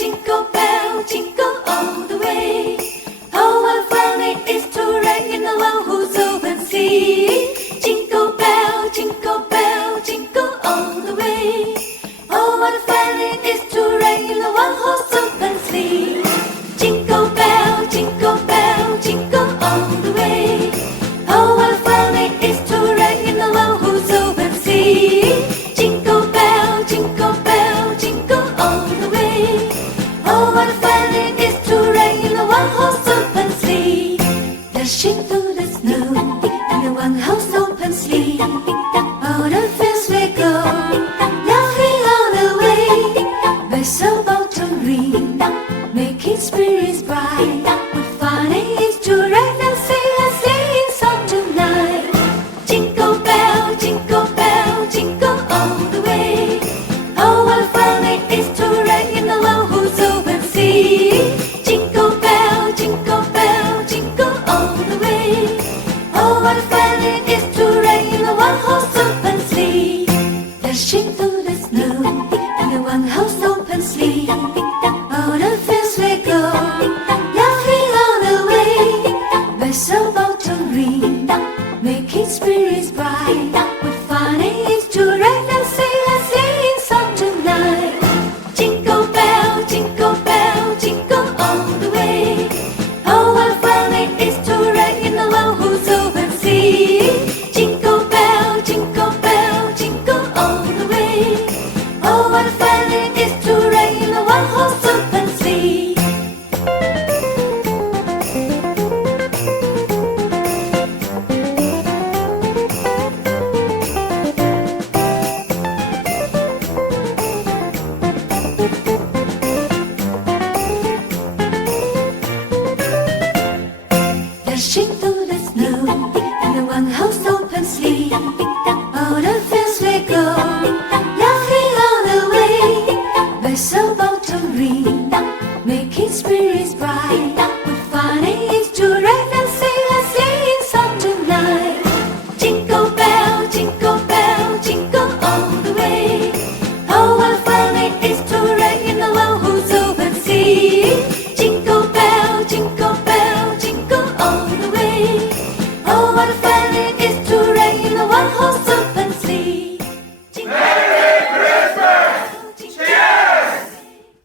jingle all the way. Oh, what fun it is to ride in the one who's open sleigh. Jingle bell, jingle all the way. Oh, what fun it is to ride in the one who's open sleigh. Jingle bell, jingle all the way. Oh, what fun it is to ride in the one who's open sleigh. Jingle bell, jingle all the way. Oh, what fun it is to ride in the one-horse open sleigh. Dashing through the snow in the one-horse open sleigh. All the fields we go, laughing all the way. Bells of autumn ring, making spirits bright. What fun it is to ride and sing a sleighing song tonight. Jingle bell, jingle all the way. Oh, what fun it is to ride in the one-horse open sleigh. Jingle bell, jingle all the way. Oh, what fun it is to ride in the one-horse open sleigh. Dashing through